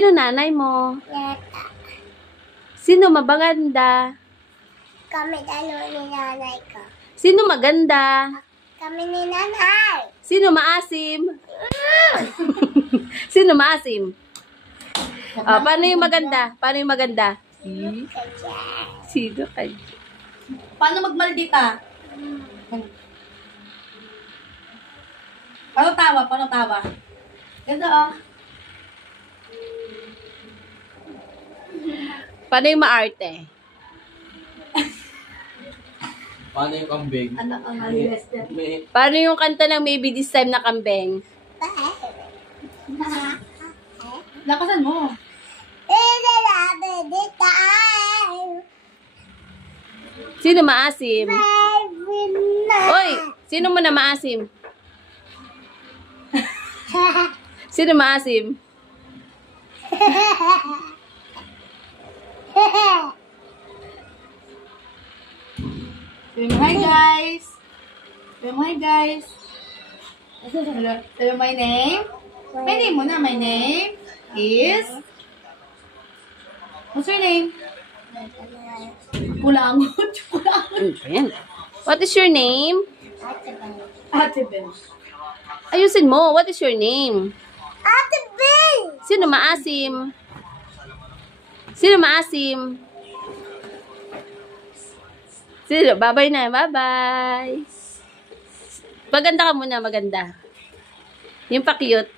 Sino nanay mo? Neta. Sino mabaganda? Kami dalawa ni nanay ko. Sino maganda? Kami ni nanay. Sino maasim? Sino maasim? Paano yung maganda? Paano yung maganda? Kaya. Sino ka? Paano magmaldita? Paano tawa? Paano tawa? Ganda oh. Paano yung maarte? Paano yung kambing? Ano ang alias niya? Paano yung kanta ng Maybe This Time na kambeng? Lakasan mo. Sino maasim? Oy! Sino mo na maasim? Sino maasim? Sabi mo, hi guys. Sabi mo, hi guys. Sabi mo, my name? My name muna. My name is... What's your name? Kulangot. Kulangot. Ayan. What is your name? Ate Ben. Ayusin mo. What is your name? Ate Bing! Sino maasim? Sino maasim? Sino? Bye-bye na. Bye-bye. Maganda ka muna. Maganda. Yung pa-cute.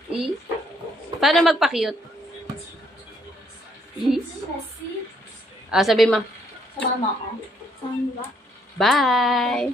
Paano magpa-cute? Sabi mo. Sa mama ko. Bye!